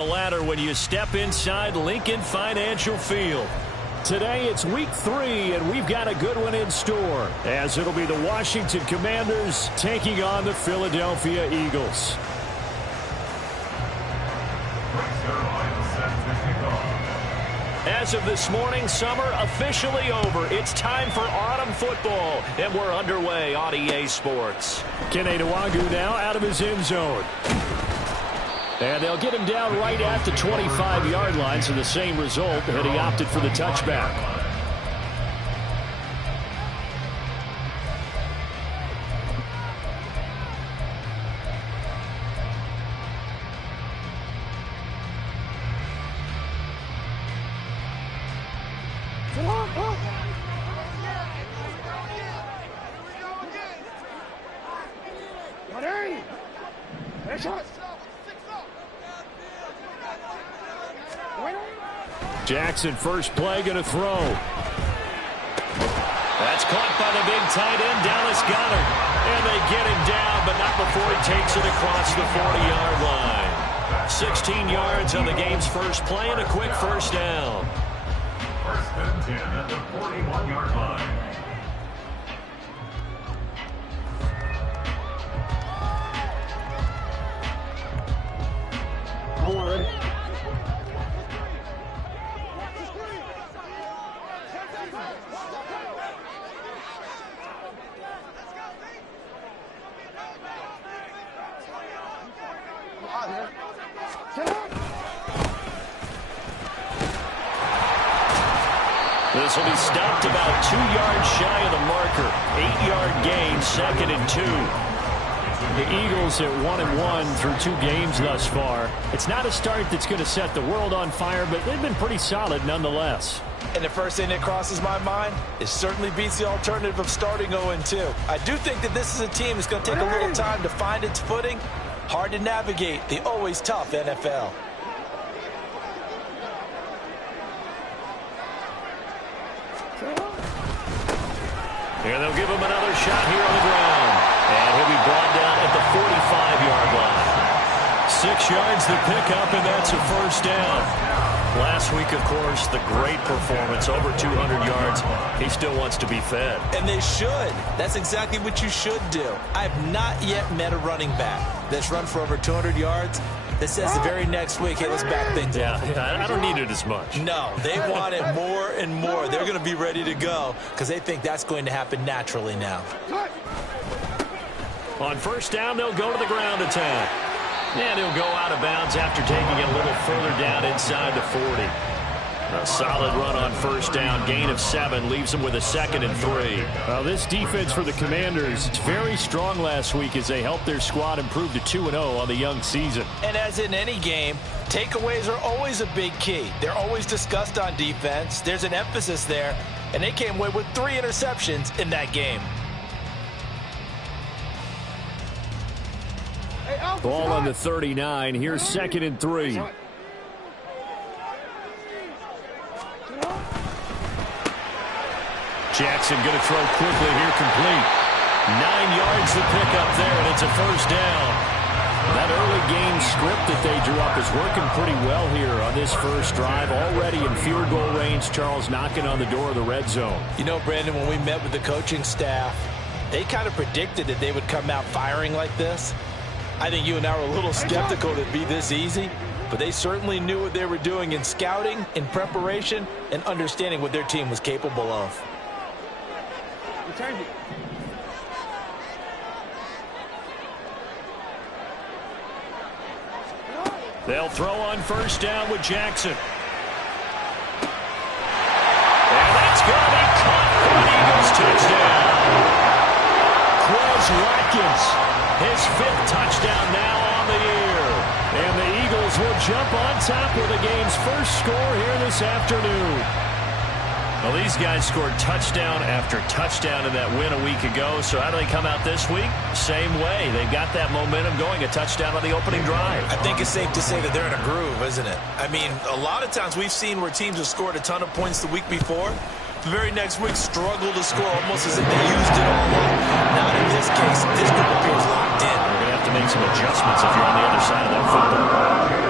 The ladder when you step inside Lincoln Financial Field. Today it's week 3, and we've got a good one in store, as it'll be the Washington Commanders taking on the Philadelphia Eagles. As of this morning, summer officially over. It's time for autumn football, and we're underway on EA Sports. Kene Nwangwu now out of his end zone. And they'll get him down right at the 25-yard line, so the same result, and he opted for the touchback. Jackson, first play, going to throw. That's caught by the big tight end, Dallas Goedert. And they get him down, but not before he takes it across the 40-yard line. 16 yards on the game's first play and a quick first down. First and 10 at the 41-yard line. This will be stopped about 2 yards shy of the marker. 8-yard gain, second and 2. The Eagles at 1-1 through 2 games thus far. It's not a start that's going to set the world on fire, but they've been pretty solid nonetheless. And the first thing that crosses my mind, it certainly beats the alternative of starting 0-2. I do think that this is a team that's going to take a little time to find its footing. Hard to navigate the always tough NFL. Here they'll give him another shot here on the ground. And he'll be brought down at the 45-yard line. 6 yards the pickup, and that's a first down. Last week, of course, the great performance, over 200 yards. He still wants to be fed. And they should. That's exactly what you should do. I have not yet met a running back that's run for over 200 yards that says the very next week, hey, let's back things up. Yeah, I don't need it as much. No, they want it more and more. They're going to be ready to go because they think that's going to happen naturally now. On first down, they'll go to the ground attack. And he'll go out of bounds after taking it a little further down inside the 40. A solid run on first down. Gain of 7 leaves them with a second and 3. Well, this defense for the Commanders, it's very strong last week as they helped their squad improve to 2-0 on the young season. And as in any game, takeaways are always a big key. They're always discussed on defense. There's an emphasis there, and they came away with 3 interceptions in that game. Ball on the 39. Here's second and 3. Jackson going to throw quickly here, complete. 9 yards to pick up there, and it's a first down. That early game script that they drew up is working pretty well here on this first drive. Already in field goal range, Charles knocking on the door of the red zone. You know, Brandon, when we met with the coaching staff, they kind of predicted that they would come out firing like this. I think you and I were a little skeptical that it'd be this easy, but they certainly knew what they were doing in scouting, in preparation, and understanding what their team was capable of. They'll throw on first down with Jackson. And that's going to be caught for an Eagles touchdown. Quez Watkins, his 5th touchdown now on the year. And the Eagles will jump on top with the game's first score here this afternoon. Well, these guys scored touchdown after touchdown in that win a week ago. So how do they come out this week? Same way. They've got that momentum going, a touchdown on the opening drive. I think it's safe to say that they're in a groove, isn't it? I mean, a lot of times we've seen where teams have scored a ton of points the week before. The very next week struggle to score almost as if they used it all up. Not in this case. This group appears locked in. They're going to have to make some adjustments if you're on the other side of that football.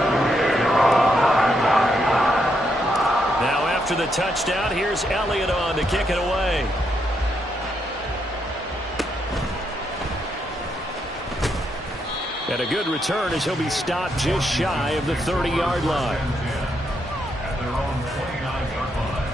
after the touchdown. Here's Elliott on to kick it away. And a good return as he'll be stopped just shy of the 30-yard line. At their own 29-yard line.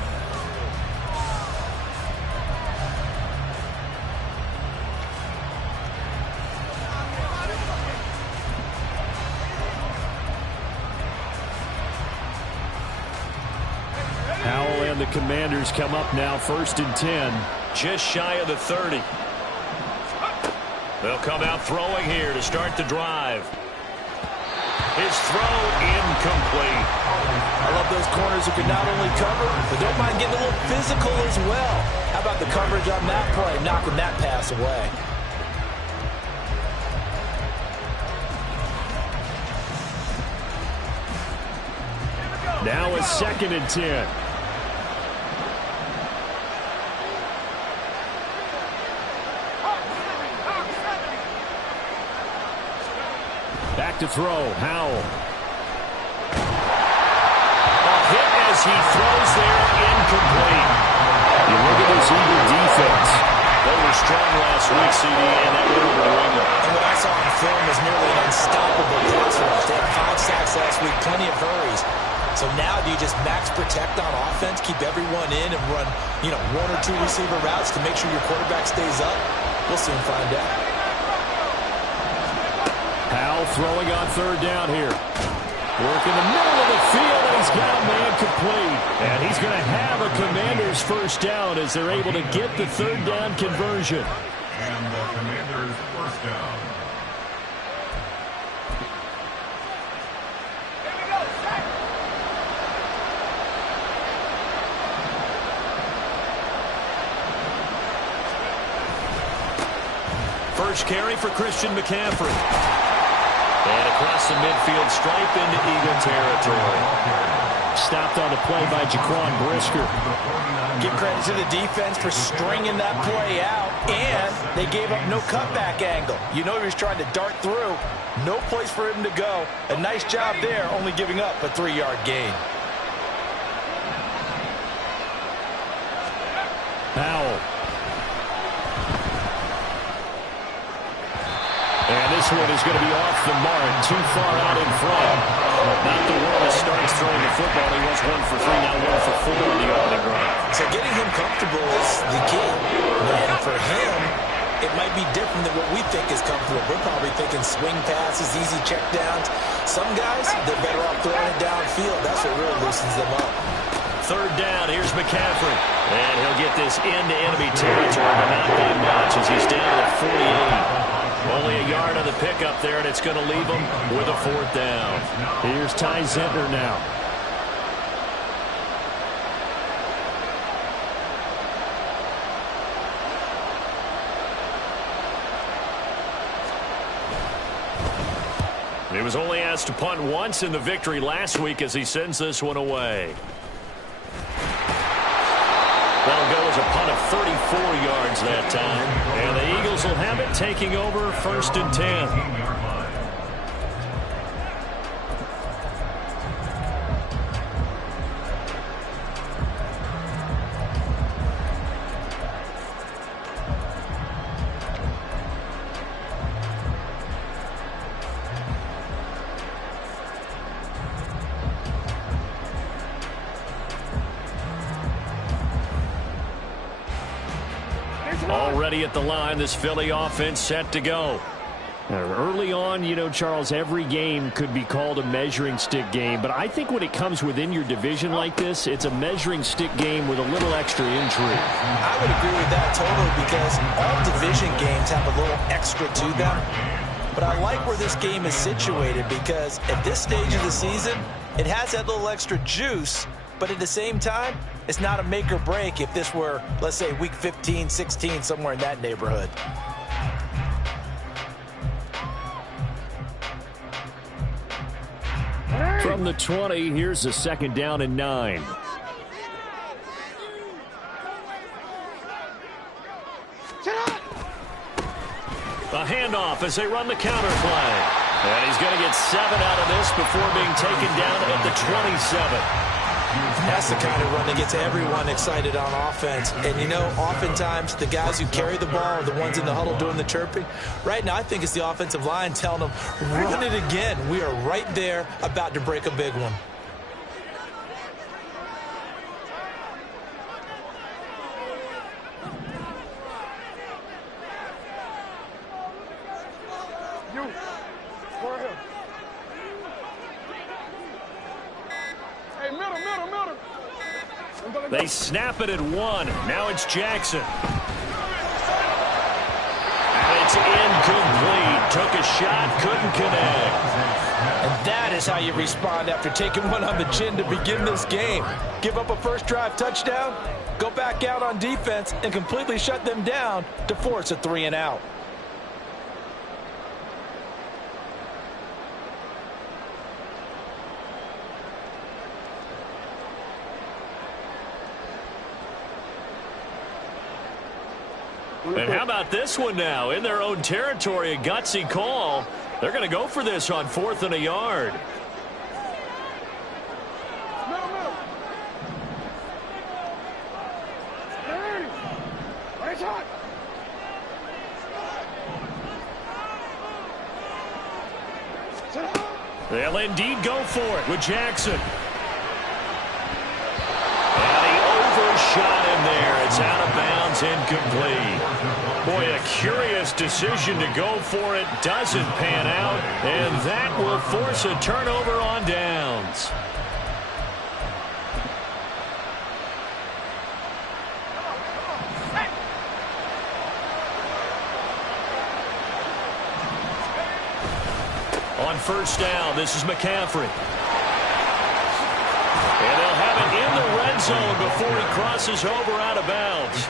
Howell and the Commanders come up now, 1st and 10. Just shy of the 30. They'll come out throwing here to start the drive. His throw incomplete. I love those corners who can not only cover, but don't mind getting a little physical as well. How about the coverage on that play, knocking that pass away? Now a 2nd and 10. Back to throw, Howell. A hit as he throws there, incomplete. You look at this Eagle defense. They were strong last week, CD, and that went over New England. And what I saw on film was nearly an unstoppable pass rush. They had 5 sacks last week, plenty of hurries. So now do you just max protect on offense, keep everyone in, and run, 1 or 2 receiver routes to make sure your quarterback stays up? We'll soon find out. Howell throwing on 3rd down here. Work in the middle of the field, and he's got a man complete. And he's going to have a Commanders 1st down as they're able to get the 3rd down conversion. And the Commanders' 1st down. First carry for Christian McCaffrey. And across the midfield stripe into Eagle territory. Stopped on the play by Jaquan Brisker. Give credit to the defense for stringing that play out, and they gave up no cutback angle. You know he was trying to dart through. No place for him to go. A nice job there, only giving up a 3-yard gain. Howell. And this one is going to be off the mark, too far out in front. Not the one that starts throwing the football. He was 1 for 3, now 1 for 4 in the opening drive. So getting him comfortable is the key. And for him, it might be different than what we think is comfortable. We're probably thinking swing passes, easy checkdowns. Some guys, they're better off throwing it downfield. That's what really loosens them up. 3rd down, here's McCaffrey. And he'll get this into enemy territory, but not by much as he's down to the 48. Only a yard on the pickup there, and it's going to leave him with a 4th down. Here's Ty Zentner now. He was only asked to punt once in the victory last week as he sends this one away. That'll go as a punt of 34 yards that time. And the Eagles will have it, taking over 1st and 10. Already at the line, this Philly offense set to go. Early on, Charles, every game could be called a measuring stick game, but I think when it comes within your division like this, it's a measuring stick game with a little extra intrigue. I would agree with that totally, because all division games have a little extra to them. But I like where this game is situated, because at this stage of the season, it has that little extra juice, but at the same time, it's not a make or break if this were, let's say, week 15, 16, somewhere in that neighborhood. From the 20, here's a 2nd down and 9. A handoff as they run the counter play. And he's going to get 7 out of this before being taken down at the 27. That's the kind of run that gets everyone excited on offense. And, you know, oftentimes the guys who carry the ball are the ones in the huddle doing the chirping. Right now, I think it's the offensive line telling them, run it again. We are right there about to break a big one. They snap it at 1. Now it's Jackson. And it's incomplete. Took a shot, couldn't connect. And that is how you respond after taking one on the chin to begin this game. Give up a first drive touchdown, go back out on defense, and completely shut them down to force a 3-and-out. And how about this one now? In their own territory, a gutsy call. They're going to go for this on 4th and a yard. They'll indeed go for it with Jackson. And he overshot him there. It's out of bounds, incomplete. Boy, a curious decision to go for it. Doesn't pan out, and that will force a turnover on downs. On first down, this is McCaffrey. And they'll have it in the red zone before he crosses over out of bounds.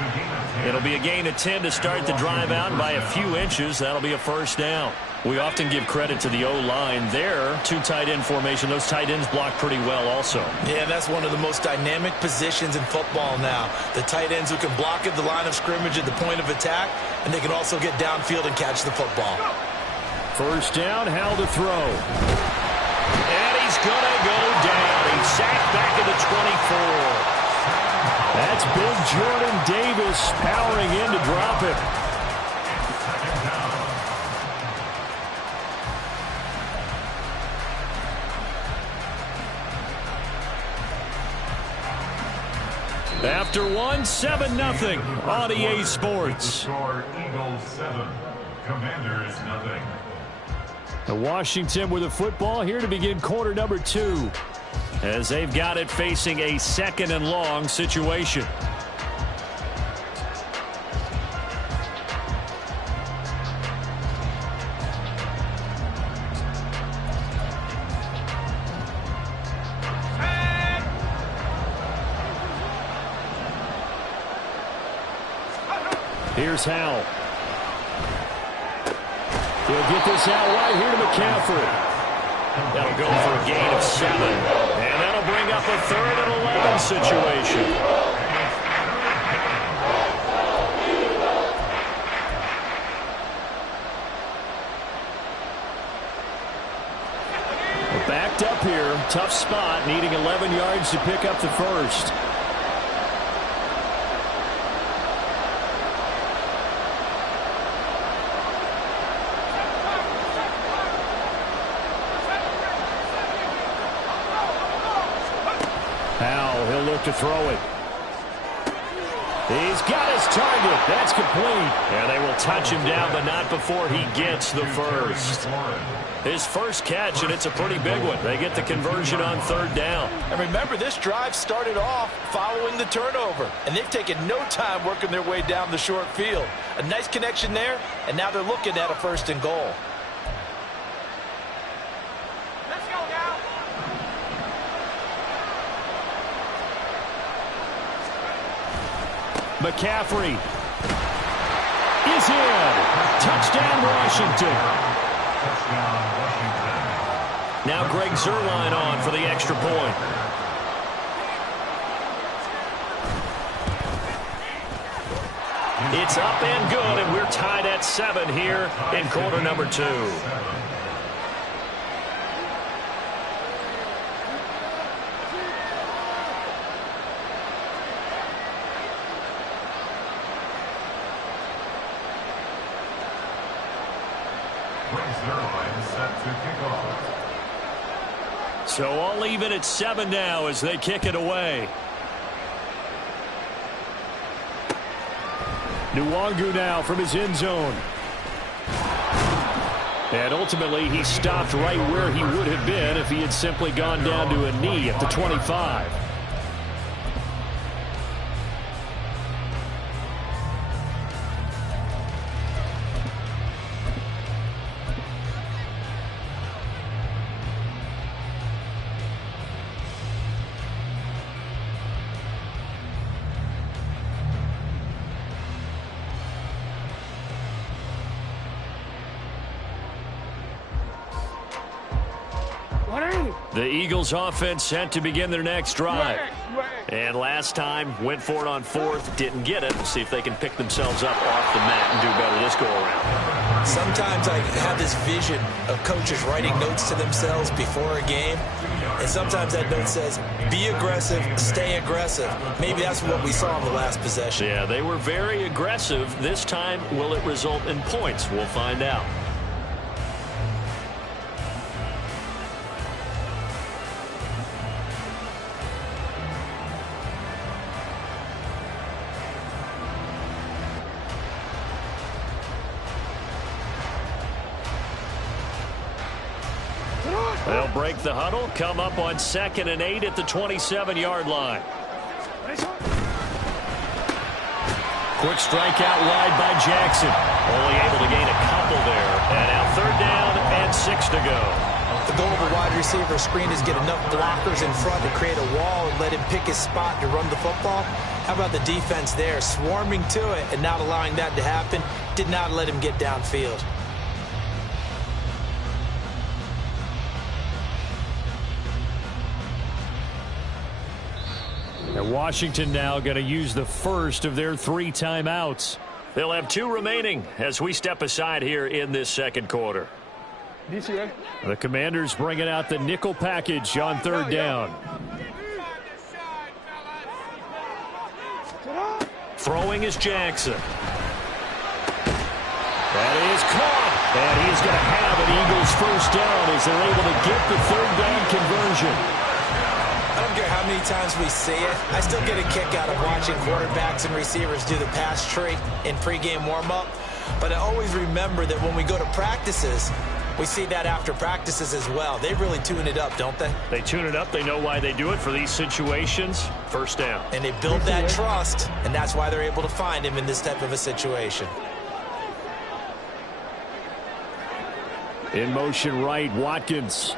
It'll be a gain of 10 to start the drive out by a few inches. That'll be a first down. We often give credit to the O-line there. 2 tight end formation. Those tight ends block pretty well also. Yeah, that's one of the most dynamic positions in football now. The tight ends who can block at the line of scrimmage at the point of attack, and they can also get downfield and catch the football. First down, Howell to throw. And he's going to go down. He's sacked back at the 24. That's big Jordan Davis powering in to drop it. After 1, 7-0 on EA Sports. Score Eagles 7, Commanders 0. The Washington with the football here to begin quarter number 2. As they've got it facing a 2nd and long situation. Here's Howell. He'll get this out right here to McCaffrey. That'll go for a gain of 7. And that'll bring up a 3rd and 11 situation. We're backed up here. Tough spot, needing 11 yards to pick up the first. He'll look to throw it. He's got his target. That's complete. And they will touch him down, but not before he gets the first. His first catch, and it's a pretty big one. They get the conversion on 3rd down. And remember, this drive started off following the turnover, and they've taken no time working their way down the short field. A nice connection there, and now they're looking at a 1st and goal. McCaffrey is in. Touchdown, Washington. Now Greg Zuerlein on for the extra point. It's up and good, and we're tied at 7 here in quarter number 2. their line set to kick off. So all even at 7 now as they kick it away. Nwangu now from his end zone. And ultimately, he stopped right where he would have been if he had simply gone down to a knee at the 25. The Eagles offense set to begin their next drive. And last time, went for it on 4th, didn't get it. We'll see if they can pick themselves up off the mat and do better this go-around. Sometimes I have this vision of coaches writing notes to themselves before a game. And sometimes that note says, be aggressive, stay aggressive. Maybe that's what we saw in the last possession. Yeah, they were very aggressive. This time, will it result in points? We'll find out. They'll break the huddle, come up on 2nd and 8 at the 27-yard line. Quick strikeout wide by Jackson. Only able to gain a couple there. And now 3rd down and 6 to go. The goal of a wide receiver screen is get enough blockers in front to create a wall and let him pick his spot to run the football. How about the defense there, swarming to it and not allowing that to happen? Did not let him get downfield. And Washington now going to use the first of their 3 timeouts. They'll have 2 remaining as we step aside here in this second quarter. The Commanders bringing out the nickel package on 3rd down. Throwing is Jackson. That is caught. And he is going to have an Eagles first down as they're able to get the 3rd down conversion. I don't care how many times we see it. I still get a kick out of watching quarterbacks and receivers do the pass tree in pregame warm-up. But I always remember that when we go to practices, we see that after practices as well. They really tune it up, don't they? They tune it up. They know why they do it for these situations. First down. And they build that trust, and that's why they're able to find him in this type of a situation. In motion right, Watkins.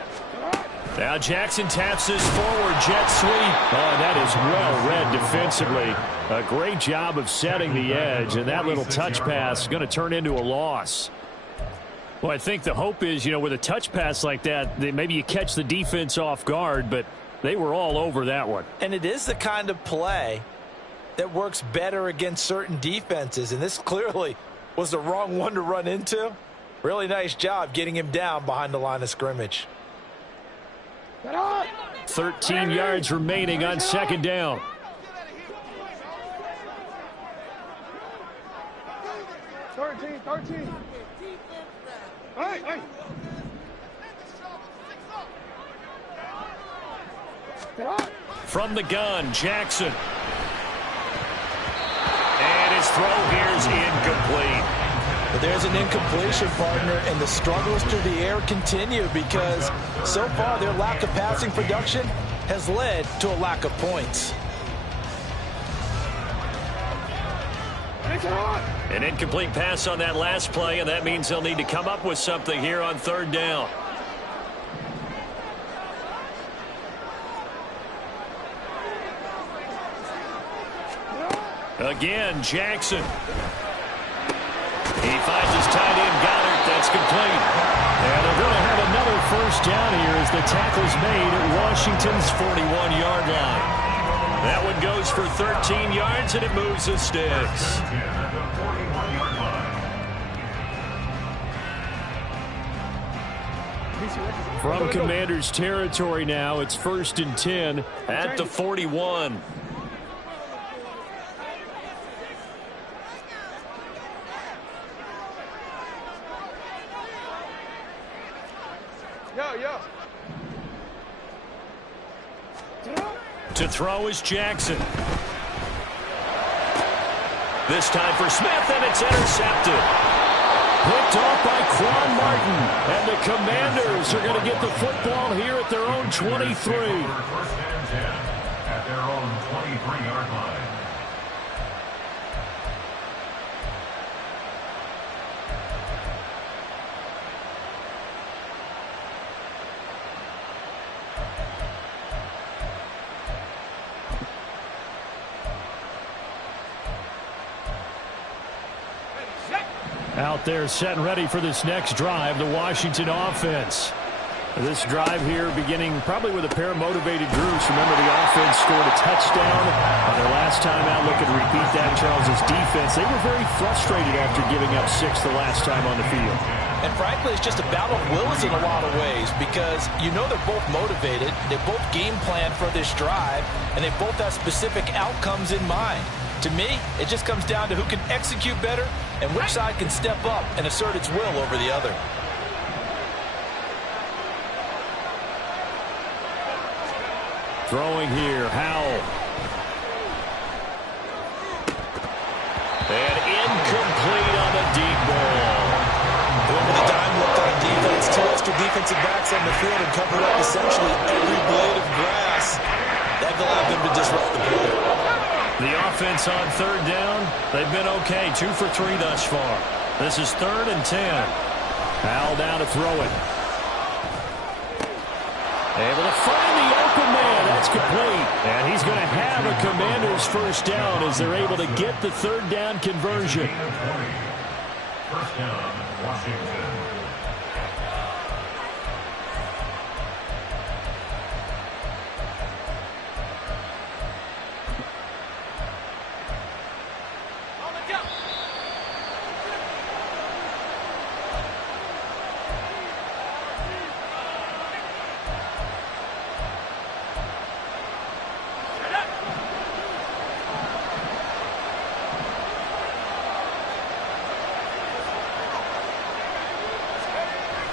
Now Jackson taps this forward jet sweep. Oh, that is well read defensively. A great job of setting the edge, and that little touch pass is going to turn into a loss. Well, I think the hope is, with a touch pass like that, maybe you catch the defense off guard, but they were all over that one. And it is the kind of play that works better against certain defenses, and this clearly was the wrong one to run into. Really nice job getting him down behind the line of scrimmage. 13 yards remaining on 2nd down. From the gun, Jackson. And his throw here is incomplete. But there's an incompletion, partner, and the struggles through the air continue because so far their lack of passing production has led to a lack of points. An incomplete pass on that last play, and that means they'll need to come up with something here on 3rd down. Again, Jackson. He finds his tight end, Goddard. That's complete. And they're going to have another first down here as the tackle's made at Washington's 41-yard line. That one goes for 13 yards, and it moves the sticks. From Commanders territory now, it's 1st and 10 at the 41. To throw is Jackson. This time for Smith, and it's intercepted. Picked off by Quan Martin. And the Commanders are going to get the football here at their own 23. First and 10 at their own 23-yard line. Out there set and ready for this next drive, the Washington offense. This drive here beginning probably with a pair of motivated groups. Remember, the offense scored a touchdown on their last time out. Looking to repeat that. Charles's defense, they were very frustrated after giving up 6 the last time on the field. And frankly, it's just a battle of wills in a lot of ways because you know they're both motivated. They both game plan for this drive, and they both have specific outcomes in mind. To me, it just comes down to who can execute better and which side can step up and assert its will over the other. Throwing here, Howell. And incomplete on the deep ball. Whoever the dime looked on defense, 2 extra defensive backs on the field and covered up essentially every blade of grass. That allowed them to disrupt the play. The offense on third down, they've been okay. 2 for 3 thus far. This is 3rd and 10. Howell down to throw it. Able to find the open man. That's complete. And he's going to have a Commander's first down as they're able to get the 3rd down conversion. First down, Washington.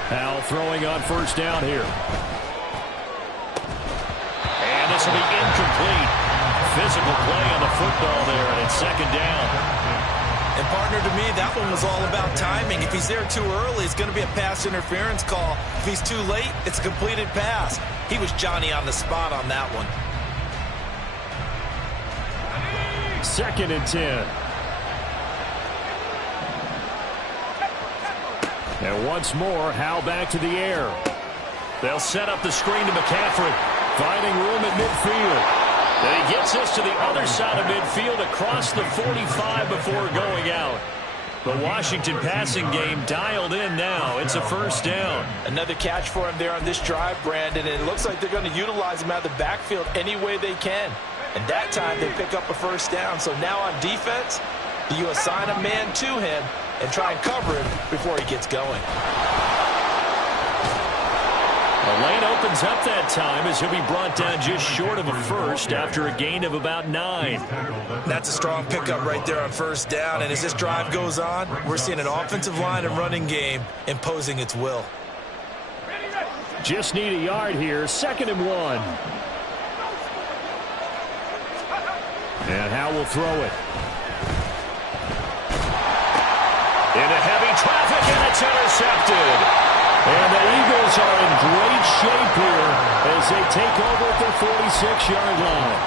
Howell throwing on first down here. And this will be incomplete. Physical play on the football there, and it's 2nd down. And partner, to me, that one was all about timing. If he's there too early, it's going to be a pass interference call. If he's too late, it's a completed pass. He was Johnny on the spot on that one. 2nd and 10. And once more, Howell back to the air. They'll set up the screen to McCaffrey, finding room at midfield. Then he gets this to the other side of midfield across the 45 before going out. The Washington passing game dialed in now. It's a first down. Another catch for him there on this drive, Brandon, and it looks like they're going to utilize him out of the backfield any way they can. And that time they pick up a first down. So now on defense, do you assign a man to him and try and cover him before he gets going? The lane opens up that time as he'll be brought down just short of a first after a gain of about 9. That's a strong pickup right there on first down, and as this drive goes on, we're seeing an offensive line and running game imposing its will. Just need a yard here, 2nd and 1. And Howell will throw it. Into heavy traffic, and it's intercepted. And the Eagles are in great shape here as they take over at their 46-yard line.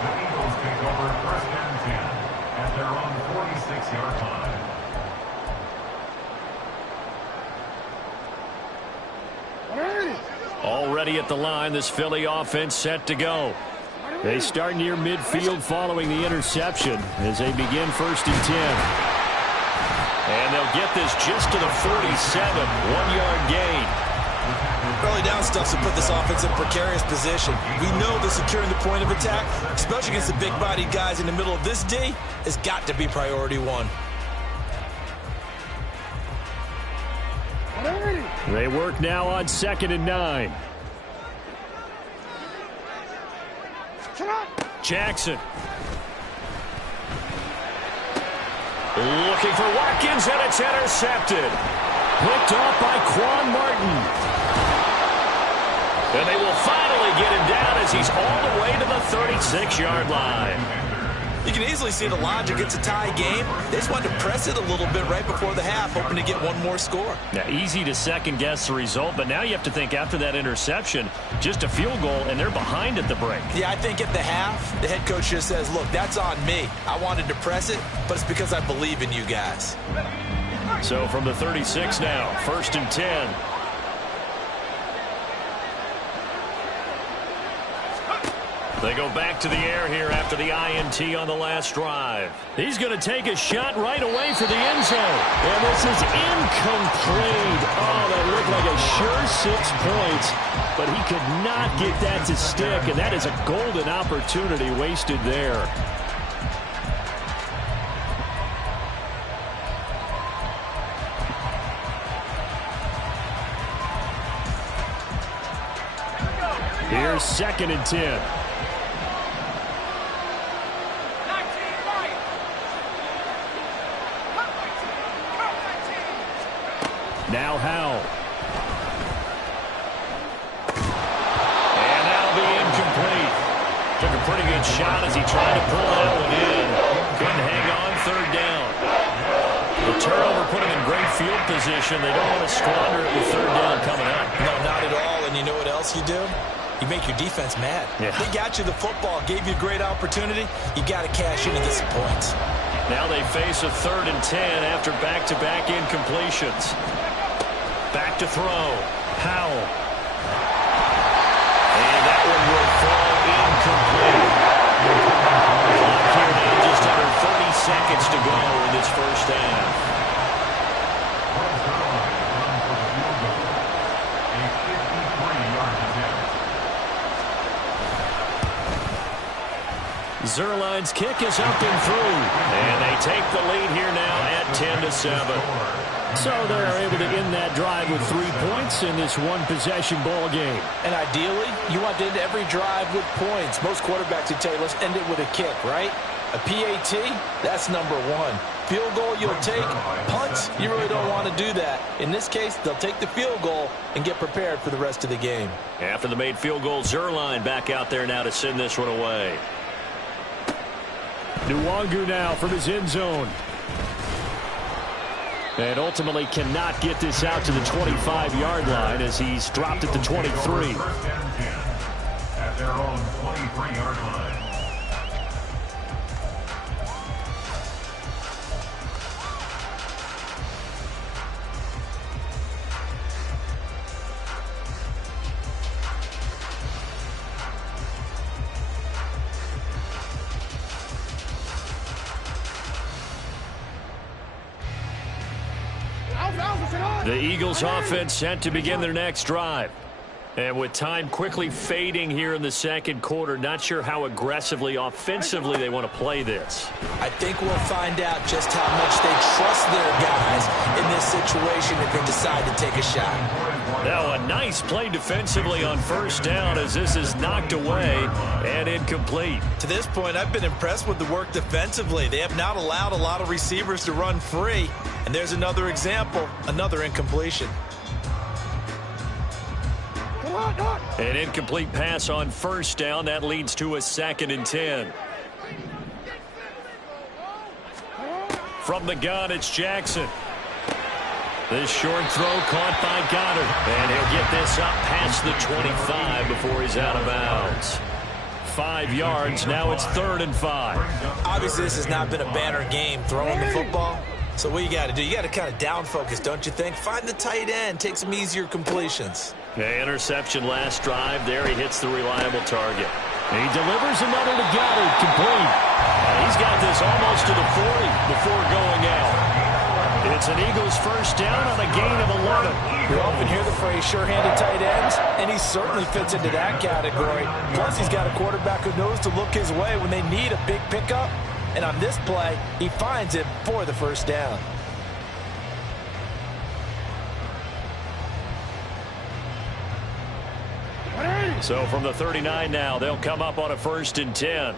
The Eagles take over 1st and 10 at their own 46-yard line. Already at the line, this Philly offense set to go. They start near midfield following the interception as they begin 1st and 10. And they'll get this just to the 47, 1-yard gain. Early down stuff to put this offense in a precarious position. We know that securing the point of attack, especially against the big-bodied guys in the middle of this D, has got to be priority 1. They work now on 2nd and 9. Jackson. Looking for Watkins, and it's intercepted. Picked off by Quan Martin. And they will finally get him down as he's all the way to the 36-yard line. You can easily see the logic. It's a tie game. They just wanted to press it a little bit right before the half, hoping to get one more score. Yeah, easy to second-guess the result, but now you have to think after that interception, just a field goal, and they're behind at the break. Yeah, I think at the half, the head coach just says, look, that's on me. I wanted to press it, but it's because I believe in you guys. So from the 36 now, 1st and 10. They go back to the air here after the INT on the last drive. He's going to take a shot right away for the end zone. And this is incomplete. Oh, that looked like a sure 6 points. But he could not get that to stick, and that is a golden opportunity wasted there. Here's 2nd and 10. Now Howell. And that'll be incomplete. Took a pretty good shot as he tried to pull that one in. Couldn't hang on 3rd down. The turnover put him in great field position. They don't want to squander it with 3rd down coming up. No, not at all. And you know what else you do? You make your defense mad. Yeah. They got you the football, gave you a great opportunity. You got to cash in and get some points. Now they face a 3rd and 10 after back-to-back incompletions. Back to throw. Howell. And that one will fall incomplete. Clock here now just under 30 seconds to go in this first half. Zuerlein's kick is up and through. And they take the lead here now at 10-7. So they're able to end that drive with 3 points in this one-possession ball game. And ideally, you want to end every drive with points. Most quarterbacks would tell you, let's end it with a kick, right? A PAT, that's number 1. Field goal, you'll take. Punts, you really don't want to do that. In this case, they'll take the field goal and get prepared for the rest of the game. After the made field goal, Zuerlein back out there now to send this one away. Nwangu now from his end zone. And ultimately cannot get this out to the 25-yard line as he's dropped at the 23. At their own 23-yard line. The Eagles offense set to begin their next drive. And with time quickly fading here in the second quarter, not sure how aggressively, offensively they want to play this. I think we'll find out just how much they trust their guys in this situation if they decide to take a shot. Now a nice play defensively on 1st down as this is knocked away and incomplete. To this point, I've been impressed with the work defensively. They have not allowed a lot of receivers to run free. And there's another example, another incompletion. An incomplete pass on 1st down. That leads to a 2nd and 10. From the gun, it's Jackson. This short throw caught by Goddard. And he'll get this up past the 25 before he's out of bounds. 5 yards. Now it's 3rd and 5. Obviously, this has not been a banner game throwing the football. So what you got to do, you got to kind of down focus, don't you think? Find the tight end, take some easier completions. Yeah, interception last drive. There he hits the reliable target. He delivers another to Goddard, complete. He's got this almost to the 40 before going out. It's an Eagles 1st down on a gain of 11. You often hear the phrase sure-handed tight ends, and he certainly fits into that category. Plus, he's got a quarterback who knows to look his way when they need a big pickup. And on this play, he finds it for the 1st down. So from the 39 now, they'll come up on a 1st and 10.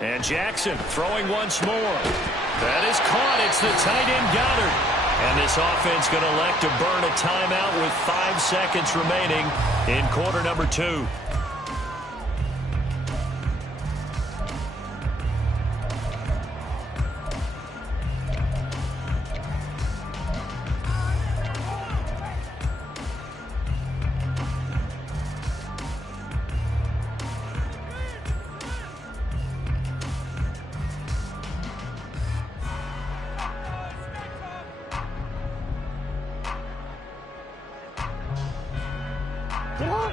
And Jackson throwing once more. That is caught. It's the tight end Goddard. And this offense going to elect to burn a timeout with 5 seconds remaining in quarter number 2.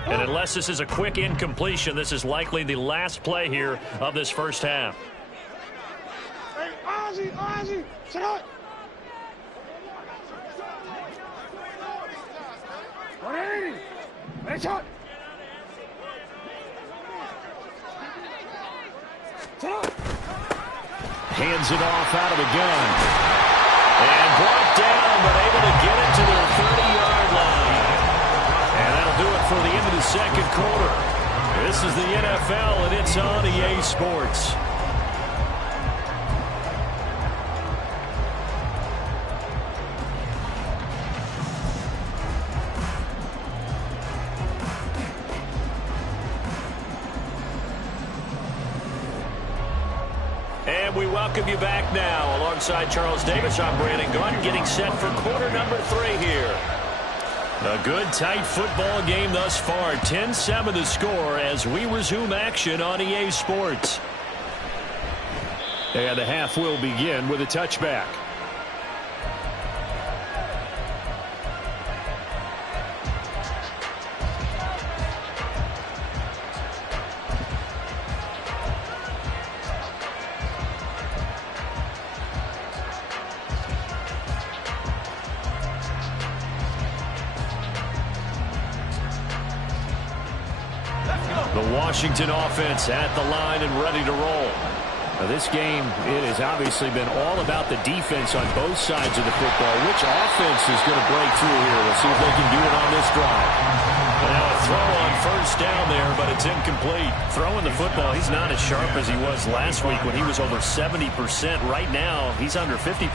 And unless this is a quick incompletion, this is likely the last play here of this first half. Hey, Ozzie, sit up. 180. Hey, shot. Sit up. Hands it off out of the gun. And brought down, but able to get it to their 30-yard line. And that'll do it for the end of the second quarter. This is the NFL, and it's on EA Sports. And we welcome you back now. Alongside Charles Davis, I'm Brandon Gaudin, getting set for quarter number 3 here. A good, tight football game thus far. 10-7 the score as we resume action on EA Sports. And the half will begin with a touchback. The Washington offense at the line and ready to roll. Now this game, it has obviously been all about the defense on both sides of the football. Which offense is going to break through here? We'll see if they can do it on this drive. And now a throw on first down there, but it's incomplete. Throwing the football, he's not as sharp as he was last week when he was over 70%. Right now, he's under 50%.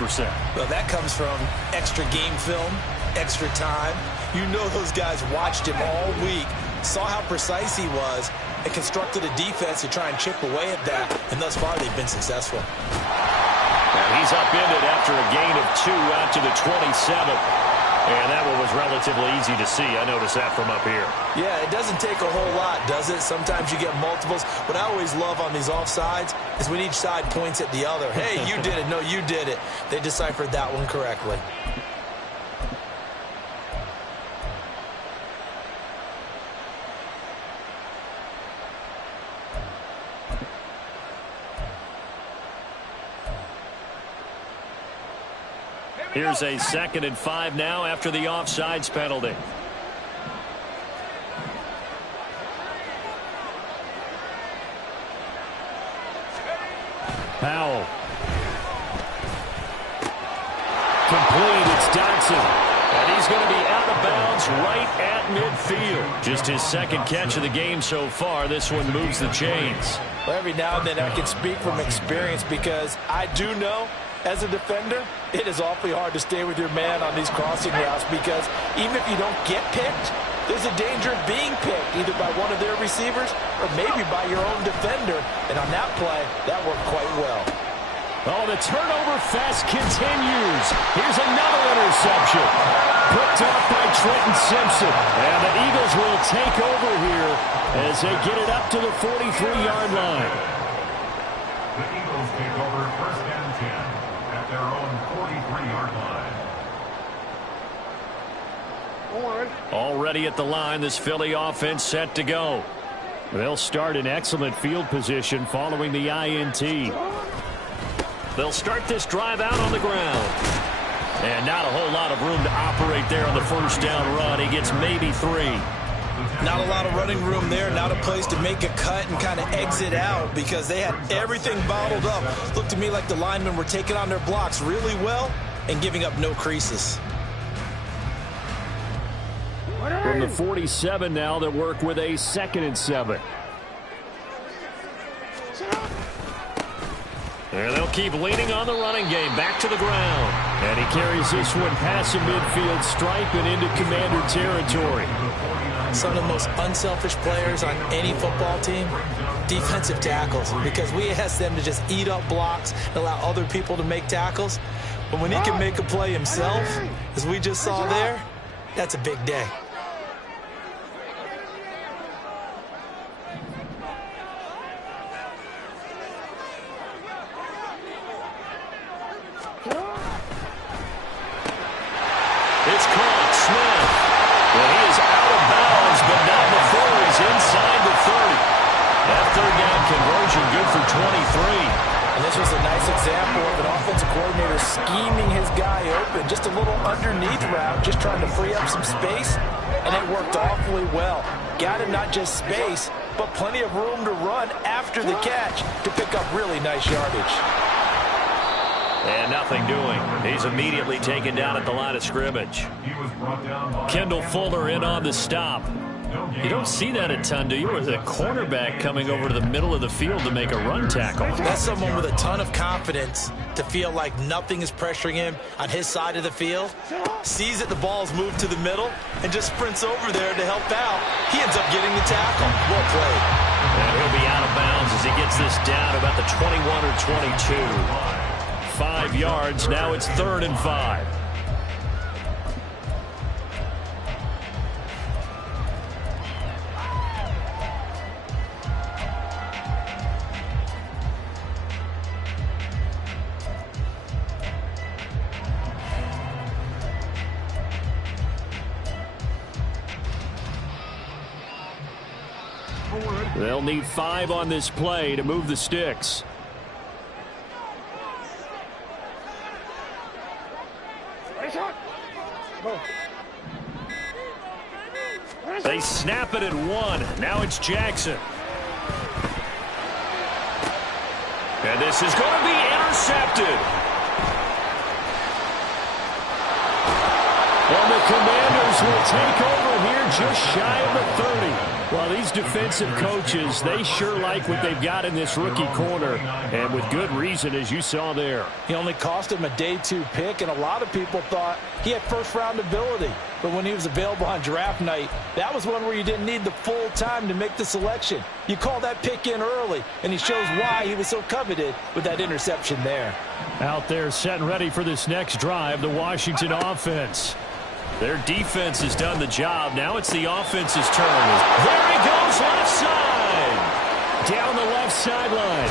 Well, that comes from extra game film, extra time. You know those guys watched him all week, saw how precise he was, and constructed a defense to try and chip away at that, and thus far they've been successful. And he's upended after a gain of 2 out to the 27. And that one was relatively easy to see. I noticed that from up here. Yeah, it doesn't take a whole lot, does it? Sometimes you get multiples. What I always love on these offsides is when each side points at the other. Hey, you did it. No, you did it. They deciphered that one correctly. Here's a 2nd and 5 now after the offsides penalty. Powell. Complete. It's Dodson. And he's going to be out of bounds right at midfield. Just his 2nd catch of the game so far. This one moves the chains. Well, every now and then I can speak from experience because I do know, as a defender, it is awfully hard to stay with your man on these crossing routes because even if you don't get picked, there's a danger of being picked either by one of their receivers or maybe by your own defender. And on that play, that worked quite well. Oh, the turnover fest continues. Here's another interception. Picked off by Trenton Simpson. And the Eagles will take over here as they get it up to the 43-yard line. The Eagles take over 1st and 10 at their own 43-yard line. Already at the line, this Philly offense set to go. They'll start in excellent field position following the INT. They'll start this drive out on the ground. And not a whole lot of room to operate there on the first down run. He gets maybe 3. Not a lot of running room there, not a place to make a cut and kind of exit out because they had everything bottled up. Looked to me like the linemen were taking on their blocks really well and giving up no creases. From the 47 now, they'll work with a 2nd and 7. And they'll keep leaning on the running game. Back to the ground. And he carries this one past the midfield stripe and into Commander territory. Some of the most unselfish players on any football team, defensive tackles, because we ask them to just eat up blocks and allow other people to make tackles. But when he can make a play himself, as we just saw there, that's a big day. It's caught. Smith. Well, he is out of bounds, but not before he's inside the 30. That third down conversion good for 23. And this was a nice example of an offensive coordinator scheming his guy open. Just a little underneath route, just trying to free up some space, and it worked awfully well. Got him not just space, but plenty of room to run after the catch to pick up really nice yardage. And nothing doing. He's immediately taken down at the line of scrimmage. Kendall Fuller in on the stop. You don't see that a ton, do you? With a cornerback coming over to the middle of the field to make a run tackle. That's someone with a ton of confidence to feel like nothing is pressuring him on his side of the field. Sees that the ball's moved to the middle and just sprints over there to help out. He ends up getting the tackle. Well played. And he'll be out of bounds as he gets this down about the 21 or 22. 5 yards. Now it's 3rd and 5. They'll need 5 on this play to move the sticks. They snap it at 1. Now it's Jackson. And this is going to be intercepted. And the Commanders will take over here just shy of the 30. Well, these defensive coaches, they sure like what they've got in this rookie corner, and with good reason, as you saw there. He only cost him a day 2 pick, and a lot of people thought he had first-round ability. But when he was available on draft night, that was one where you didn't need the full time to make the selection. You call that pick in early, and he shows why he was so coveted with that interception there. Out there set and ready for this next drive, the Washington offense. Their defense has done the job. Now it's the offense's turn. There he goes, left side. Down the left sideline.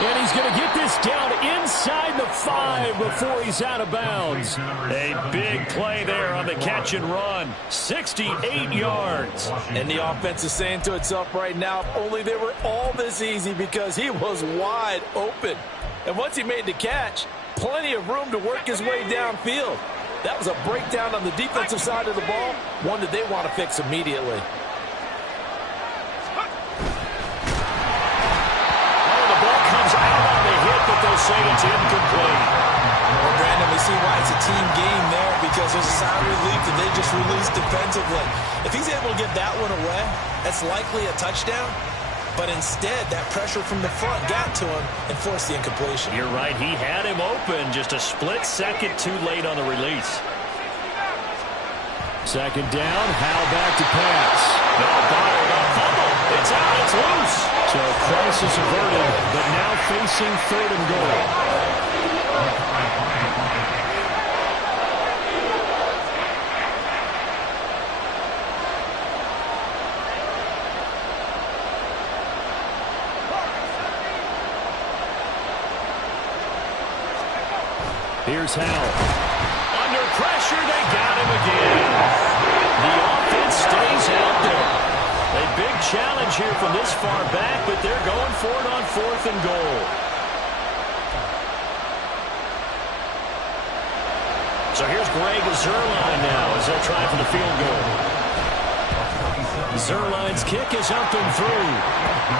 And he's going to get this down inside the 5 before he's out of bounds. A big play there on the catch and run. 68 yards. And the offense is saying to itself right now, if only they were all this easy, because he was wide open. And once he made the catch, plenty of room to work his way downfield. That was a breakdown on the defensive side of the ball, one that they want to fix immediately. Oh, the ball comes out on the hit, but they'll say it's incomplete. Well, Brandon, we see why it's a team game there, because there's a sigh of relief that they just released defensively. If he's able to get that one away, that's likely a touchdown. But instead, that pressure from the front got to him and forced the incompletion. You're right. He had him open, just a split second too late on the release. Second down. Howell back to pass. No, bottled up. Fumble. It's out. It's loose. So crisis averted, but now facing 3rd and goal. Here's Howell. Under pressure, they got him again. The offense stays out there. A big challenge here from this far back, but they're going for it on 4th and goal. So here's Greg Zuerlein now as they'll try for the field goal. Zuerlein's kick is up and through.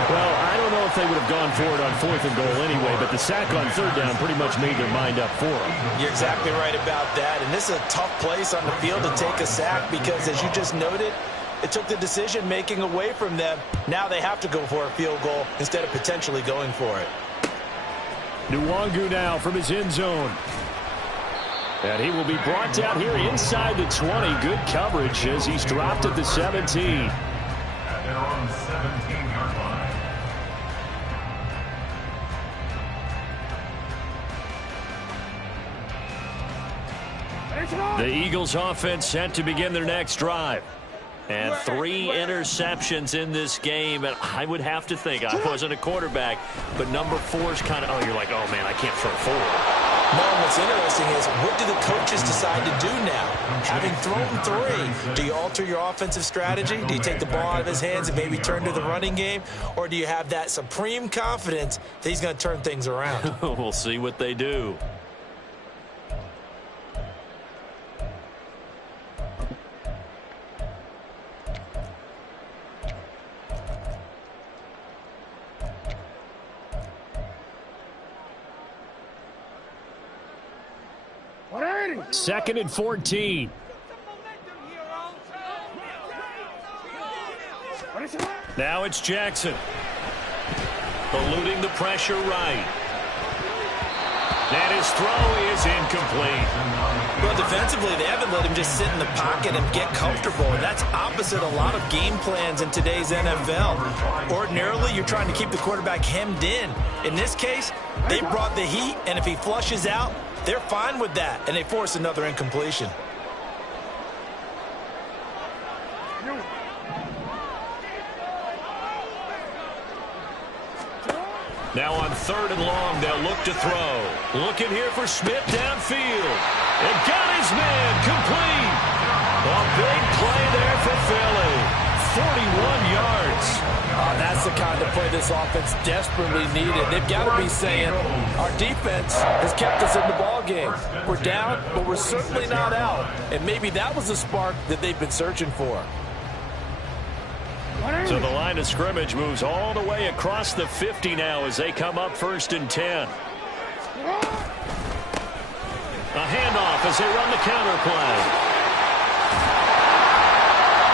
Well, I don't know if they would have gone for it on 4th and goal anyway, but the sack on 3rd down pretty much made their mind up for them. You're exactly right about that, and this is a tough place on the field to take a sack because, as you just noted, it took the decision-making away from them. Now they have to go for a field goal instead of potentially going for it. Nwangu now from his end zone. And he will be brought down here inside the 20. Good coverage as he's dropped at the 17. At their own 17-yard line. The Eagles offense set to begin their next drive. And 3 interceptions in this game. And I would have to think, I wasn't a quarterback, but number 4 is kind of, oh, you're like, oh, man, I can't throw 4. No, what's interesting is, what do the coaches decide to do now? Having thrown 3, do you alter your offensive strategy? Do you take the ball out of his hands and maybe turn to the running game? Or do you have that supreme confidence that he's going to turn things around? We'll see what they do. Second and 14. Now it's Jackson. Eluding the pressure right. And his throw is incomplete. Well, defensively, they haven't let him just sit in the pocket and get comfortable. And that's opposite a lot of game plans in today's NFL. Ordinarily, you're trying to keep the quarterback hemmed in. In this case, they brought the heat, and if he flushes out, they're fine with that, and they force another incompletion. Now on 3rd and long, they'll look to throw. Looking here for Smith downfield. And got his man complete. A big play there for Philly. 41 yards. That's the kind of play this offense desperately needed. They've got to be saying, our defense has kept us in the ball game. We're down, but we're certainly not out. And maybe that was the spark that they've been searching for. So the line of scrimmage moves all the way across the 50 now as they come up 1st and 10. A handoff as they run the counter play.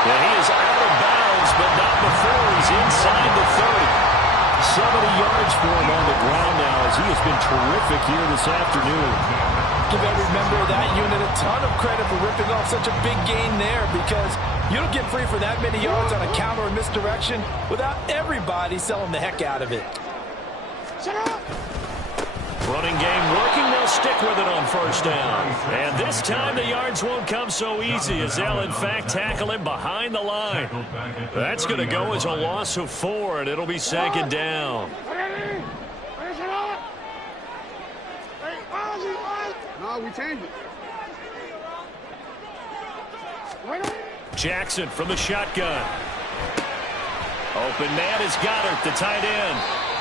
And he is out of bounds, but not before he's inside the 30. 70 yards for him on the ground now as he has been terrific here this afternoon. Give every member of that unit a ton of credit for ripping off such a big gain there, because you don't get free for that many yards on a counter or misdirection without everybody selling the heck out of it. Running game working. They'll stick with it on 1st down. And this time the yards won't come so easy as they'll, in fact, tackle him behind the line. That's going to go as a loss of 4, and it'll be 2nd down. No, we changed it. Jackson from the shotgun. Open man is Goddard, the tight end.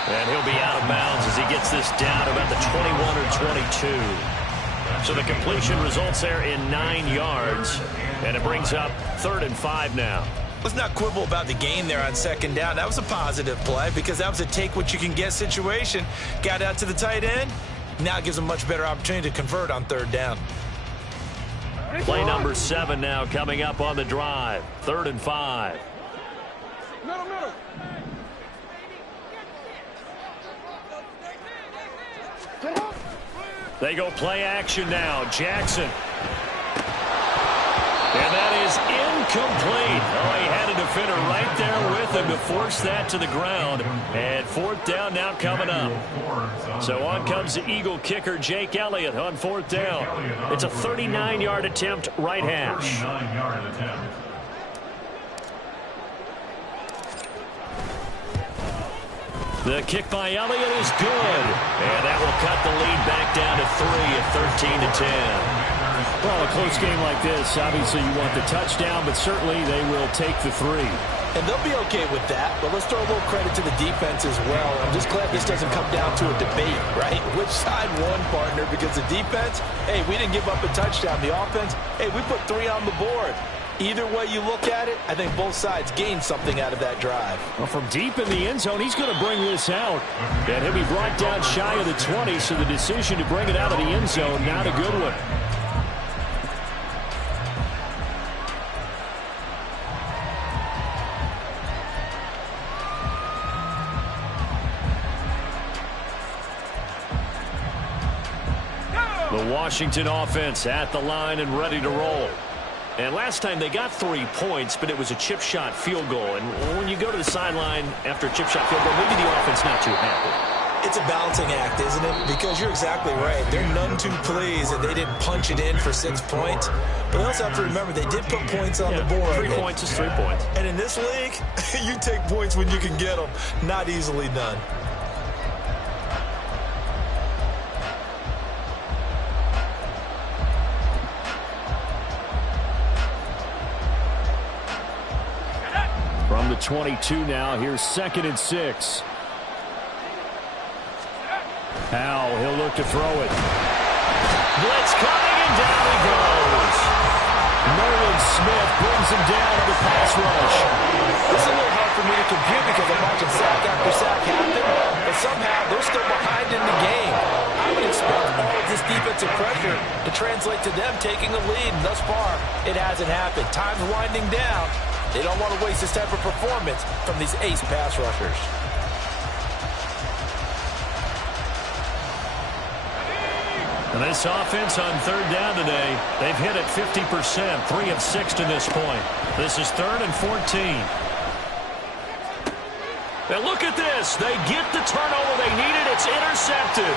And he'll be out of bounds as he gets this down about the 21 or 22. So the completion results there in 9 yards. And it brings up 3rd and 5 now. Let's not quibble about the gain there on 2nd down. That was a positive play because that was a take-what-you-can-get situation. Got out to the tight end. Now it gives them a much better opportunity to convert on 3rd down. Play number 7 now coming up on the drive. 3rd and 5. Middle. They go play action now. Jackson. And that is incomplete. Oh, he had a defender right there with him to force that to the ground. And 4th down now coming up. So on comes the Eagle kicker, Jake Elliott, on 4th down. It's a 39-yard attempt, right hash. 39-yard attempt. The kick by Elliott is good. And that will cut the lead back down to 3 at 13-10. Well, a close game like this, obviously you want the touchdown, but certainly they will take the 3. And they'll be okay with that, but let's throw a little credit to the defense as well. I'm just glad this doesn't come down to a debate, right? Which side won, partner? Because the defense, hey, we didn't give up a touchdown. The offense, hey, we put 3 on the board. Either way you look at it, I think both sides gained something out of that drive. Well, from deep in the end zone, he's going to bring this out. And he'll be brought down shy of the 20, so the decision to bring it out of the end zone, not a good one. The Washington offense at the line and ready to roll. And last time they got 3 points, but it was a chip shot field goal. And when you go to the sideline after a chip shot field goal, maybe the offense not too happy. It's a balancing act, isn't it? Because you're exactly right. They're none too pleased that they didn't punch it in for 6 points. But they also have to remember they did put points on the board. 3 points is 3 points. And in this league, you take points when you can get them. Not easily done. From the 22 now, here's 2nd and 6. Howell, he'll look to throw it. Blitz coming, and down he goes. Nolan Smith brings him down on the pass rush. It's a little hard for me to compute because I'm watching sack after sack happen, but somehow they're still behind in the game. I would expect all of this defensive pressure to translate to them taking a lead, and thus far, it hasn't happened. Time's winding down. They don't want to waste this type of performance from these ace pass rushers. And this offense on 3rd down today, they've hit it 50%, 3 of 6 to this point. This is 3rd and 14. And look at this. They get the turnover they needed. It's intercepted.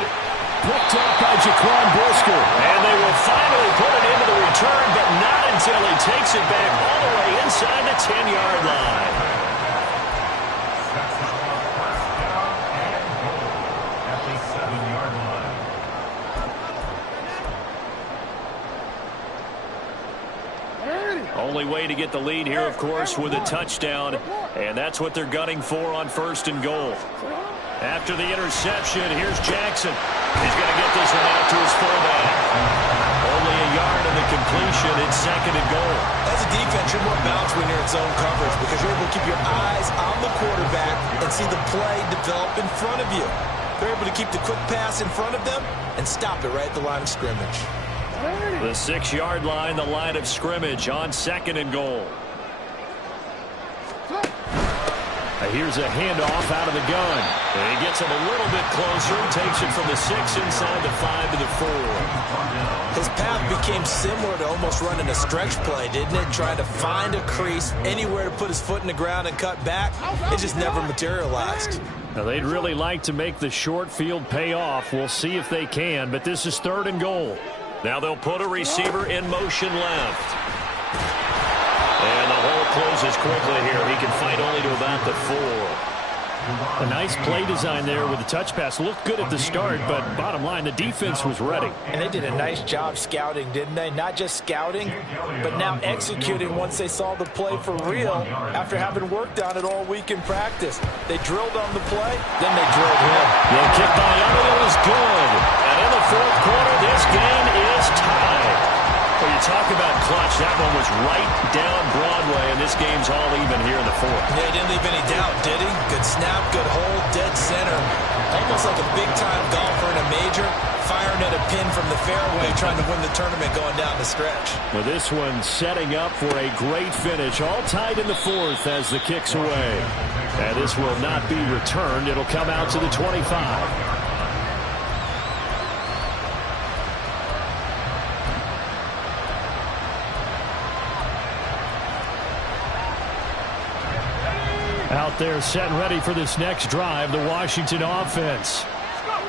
Picked up by Jaquan Brisker. And they will finally put it into the return, but not until he takes it back all the way inside the 10-yard line. That's the first down and goal at the 7-yard line. Only way to get the lead here, of course, with a touchdown. And that's what they're gunning for on 1st and goal. After the interception, here's Jackson. He's going to get this one out to his fullback. Only a yard in the completion. It's 2nd and goal. As a defense, you're more balanced when you're in zone coverage because you're able to keep your eyes on the quarterback and see the play develop in front of you. They're able to keep the quick pass in front of them and stop it right at the line of scrimmage. The 6-yard line, the line of scrimmage on 2nd and goal. Here's a handoff out of the gun. And he gets him a little bit closer. Takes it from the 6 inside the 5 to the 4. His path became similar to almost running a stretch play, didn't it? Trying to find a crease, anywhere to put his foot in the ground and cut back. It just never materialized. Now, they'd really like to make the short field pay off. We'll see if they can, but this is 3rd and goal. Now they'll put a receiver in motion left. And the hole closes quickly here. He can fight only to about the 4. A nice play design there with the touch pass. Looked good at the start, but bottom line, the defense was ready. And they did a nice job scouting, didn't they? Not just scouting, but now executing once they saw the play for real after having worked on it all week in practice. They drilled on the play, then they drilled him. The kick by Elliott is good. And in the 4th quarter, this game is tied. Well, you talk about clutch. That one was right down Broadway, and this game's all even here in the 4th. Yeah, he didn't leave any doubt, did he? Good snap, good hold, dead center. Almost like a big-time golfer in a major, firing at a pin from the fairway, trying to win the tournament going down the stretch. Well, this one setting up for a great finish. All tied in the 4th as the kick's away. And this will not be returned. It'll come out to the 25. Out there set and ready for this next drive, the Washington offense.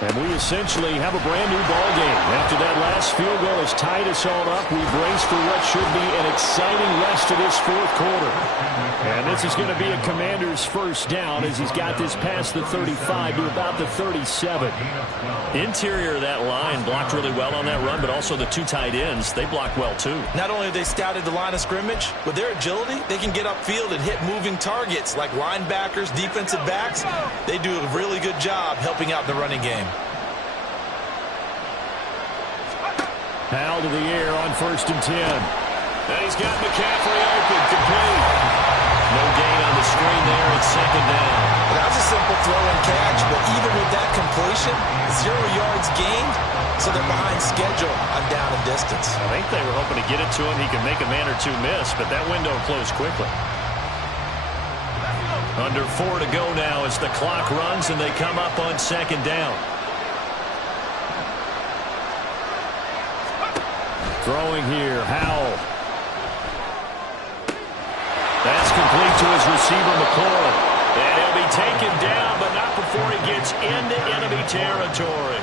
And we essentially have a brand new ball game. After that last field goal has tied us all up, we brace for what should be an exciting rest of this 4th quarter. And this is going to be a Commander's first down as he's got this past the 35 to about the 37. Interior of that line blocked really well on that run, but also the 2 tight ends, they blocked well too. Not only have they scouted the line of scrimmage, with their agility, they can get upfield and hit moving targets like linebackers, defensive backs. They do a really good job helping out the running game. Howell to the air on 1st and 10. And he's got McCaffrey open, complete. No gain on the screen there. It's 2nd down. That was a simple throw and catch, but even with that completion, 0 yards gained, so they're behind schedule on down and distance. I think they were hoping to get it to him. He could make a man or 2 miss, but that window closed quickly. Under 4 to go now as the clock runs and they come up on 2nd down. Throwing here, Howell. That's complete to his receiver, McLaurin. And he'll be taken down, but not before he gets into enemy territory.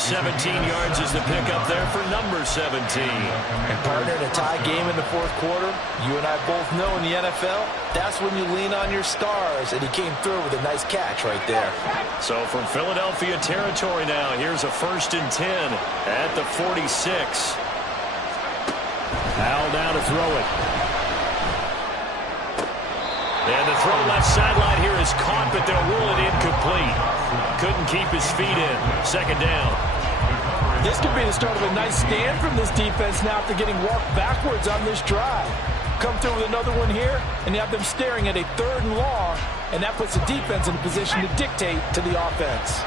17 yards is the pickup there for number 17. And partner, in a tie game in the fourth quarter, you and I both know in the NFL, that's when you lean on your stars, and he came through with a nice catch right there. So from Philadelphia territory now, here's a 1st and 10 at the 46. Howell down to throw it. And the throw left sideline here is caught, but they'll rule it incomplete. Couldn't keep his feet in. 2nd down. This could be the start of a nice stand from this defense now after getting walked backwards on this drive. Come through with another one here, and you have them staring at a 3rd and long, and that puts the defense in a position to dictate to the offense.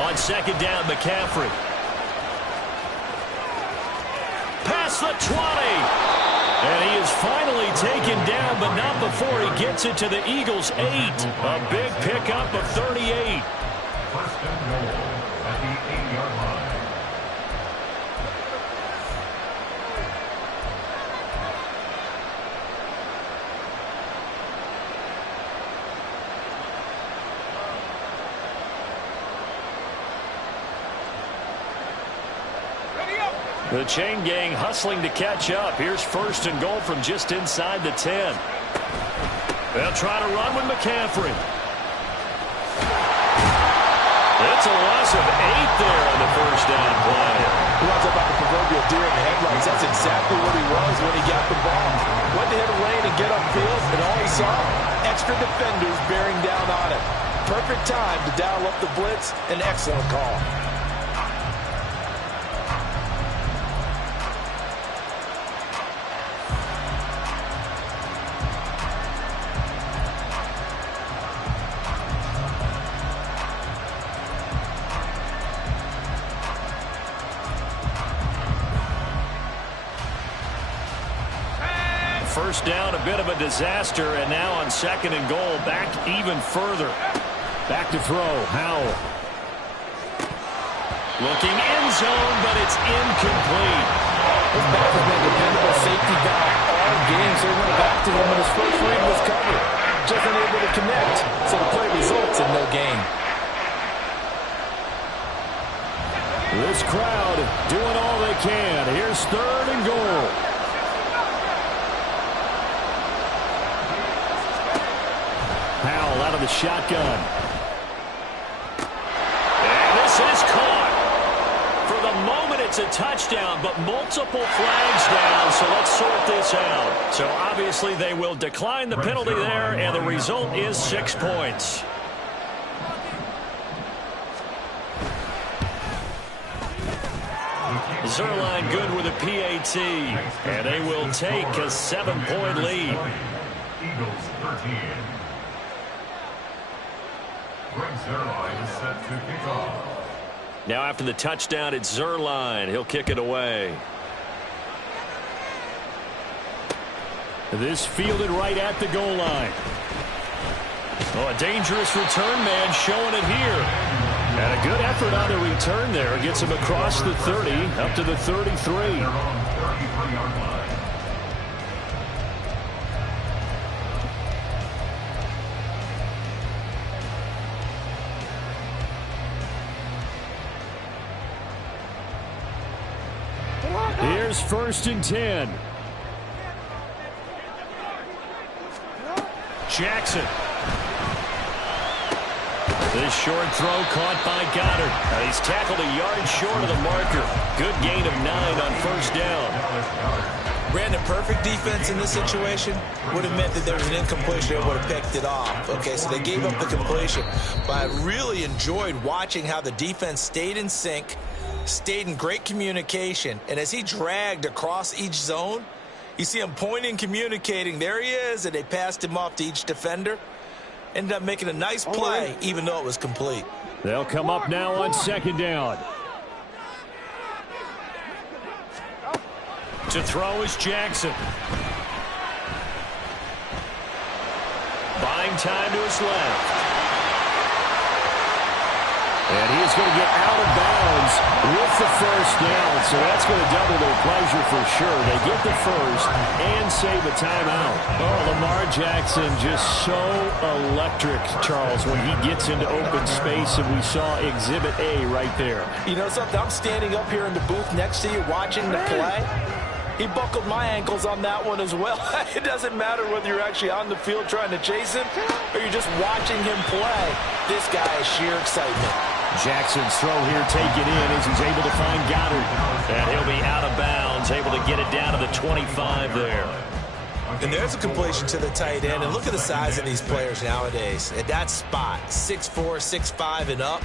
On 2nd down, McCaffrey. Past the 20. And he is finally taken down, but not before he gets it to the Eagles' 8. A big pickup of 38. 1st and goal at the 8-yard line. The chain gang hustling to catch up. Here's 1st and goal from just inside the 10. They'll try to run with McCaffrey. It's a loss of 8 there on the 1st down play. You want to talk about the proverbial deer in the headlights? That's exactly what he was when he got the ball. Went to hit a lane and get upfield, and all he saw, extra defenders bearing down on him. Perfect time to dial up the blitz. An excellent call. First down, a bit of a disaster, and now on 2nd and goal, back even further. Back to throw, Howell. Looking end zone, but it's incomplete. This back has been a dependable safety valve all game, so he went back to him when his first read was covered. Just unable to connect, so the play results in no gain. This crowd doing all they can. Here's 3rd and goal. Howell out of the shotgun. And this is caught. For the moment, it's a touchdown, but multiple flags down, so let's sort this out. So obviously they will decline the penalty there, and the result is 6 points. Zuerlein good with a PAT, and they will take a 7-point lead. Eagles 13. Greg Zuerlein is set to kick off. Now after the touchdown, it's Zuerlein. He'll kick it away. This fielded right at the goal line. Oh, a dangerous return man showing it here. And a good effort on the return there. Gets him across the 30, up to the 33. They're on 33-yard line. Here's 1st and 10. Jackson. This short throw caught by Goddard. He's tackled a yard short of the marker. Good gain of 9 on 1st down. Brandon, perfect defense in this situation would have meant that there was an incompletion and would have picked it off. Okay, so they gave up the completion. But I really enjoyed watching how the defense stayed in sync, stayed in great communication, and as he dragged across each zone, you see him pointing, communicating. There he is, and they passed him off to each defender. Ended up making a nice play, even though it was complete. They'll come up now on 2nd down. To throw is Jackson. Buying time to his left. going to get out of bounds with the first down. So that's going to double their pleasure for sure. They get the first and save a timeout. Oh, Lamar Jackson just so electric, Charles, when he gets into open space, and we saw Exhibit A right there. You know something? I'm standing up here in the booth next to you watching the play. He buckled my ankles on that one as well. It doesn't matter whether you're actually on the field trying to chase him or you're just watching him play. This guy is sheer excitement. Jackson's throw here taken in as he's able to find Goddard. And he'll be out of bounds, able to get it down to the 25 there. And there's a completion to the tight end. And look at the size of these players nowadays. At that spot, 6'4", 6'5", and up.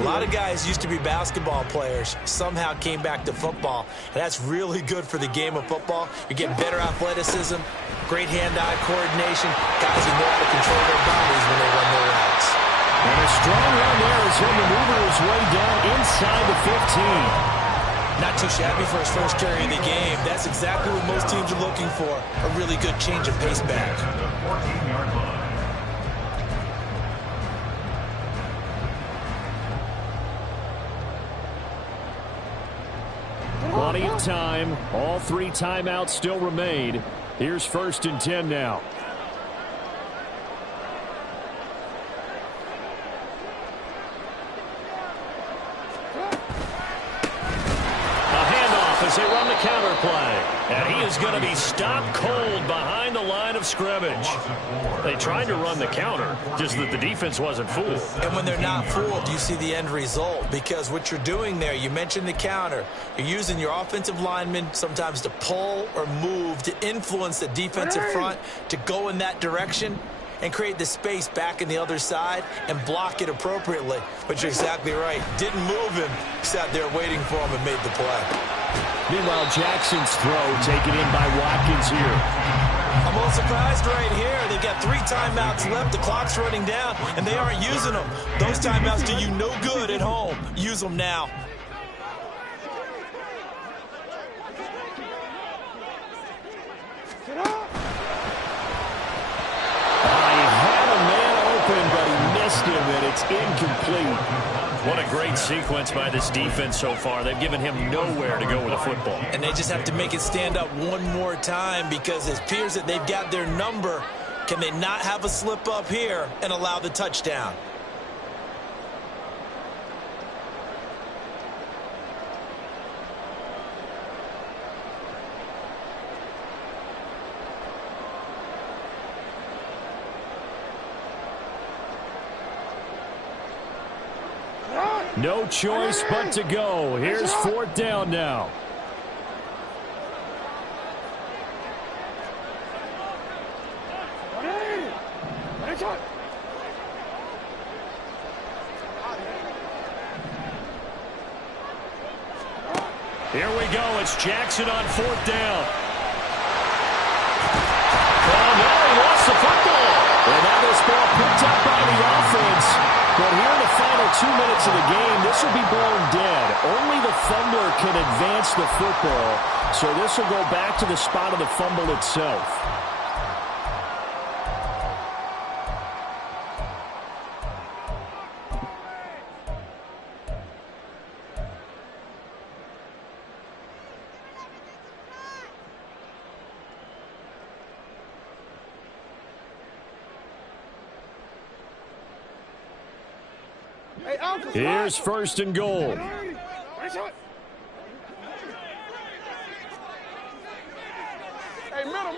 A lot of guys used to be basketball players, somehow came back to football. And that's really good for the game of football. You're getting better athleticism, great hand-eye coordination. Guys who know how to control their bodies when they run their routes. And a strong run there as he'll maneuver his way down inside the 15. Not too shabby for his first carry of the game. That's exactly what most teams are looking for, a really good change of pace back. 14-yard line. Plenty of time. All 3 timeouts still remain. Here's 1st and 10 now. As they run the counter play. And he is going to be stopped cold behind the line of scrimmage. They tried to run the counter, just that the defense wasn't fooled. And when they're not fooled, you see the end result. Because what you're doing there, you mentioned the counter. You're using your offensive linemen sometimes to pull or move to influence the defensive front to go in that direction and create the space back in the other side and block it appropriately. But you're exactly right. Didn't move him. Sat there waiting for him and made the play. Meanwhile, Jackson's throw taken in by Watkins here. I'm a little surprised right here. They've got 3 timeouts left. The clock's running down, and they aren't using them. Those timeouts do you no good at home. Use them now. And it's incomplete. What a great sequence by this defense so far. They've given him nowhere to go with the football. And they just have to make it stand up one more time because it appears that they've got their number. Can they not have a slip up here and allow the touchdown? No choice but to go. Here's 4th down now. Here we go. It's Jackson on 4th down. Oh, no, he lost the football. And now this ball picked up by the offense. But here in the final 2 minutes of the game, this will be blown dead. Only the fumbler can advance the football, so this will go back to the spot of the fumble itself. Here's 1st and goal. Hey, middle.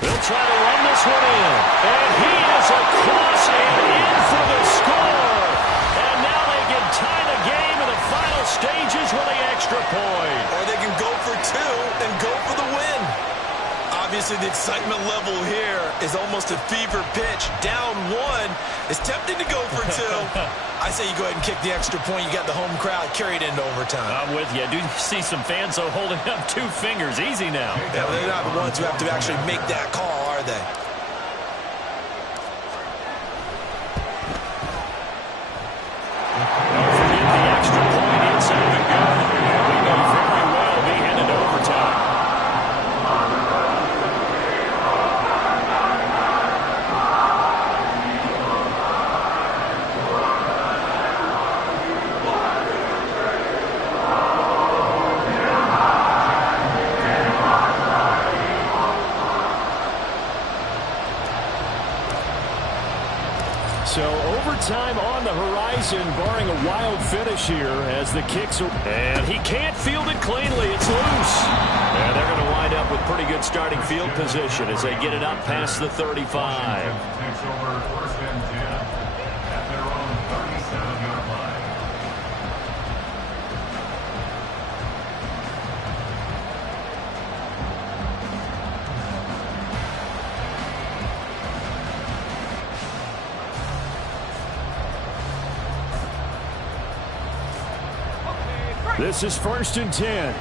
They'll try to run this one in. And he is across and in for the score. And now they can tie the game in the final stages with the extra point. Or they can go for 2 and go for the win. Obviously, the excitement level here is almost a fever pitch. Down 1. It's tempting to go for 2. I say you go ahead and kick the extra point. You got the home crowd carried into overtime. I'm with you. I do see some fans, though, holding up 2 fingers. Easy now. Yeah, they're not the ones who have to actually make that call, are they? Don't forget the extra point inside the goal. points, and barring a wild finish here as the kicks are... And he can't field it cleanly. It's loose. And they're going to wind up with pretty good starting field position as they get it up past the 35. Takes over first and 10 at their own 37-yard line. This is first and 10.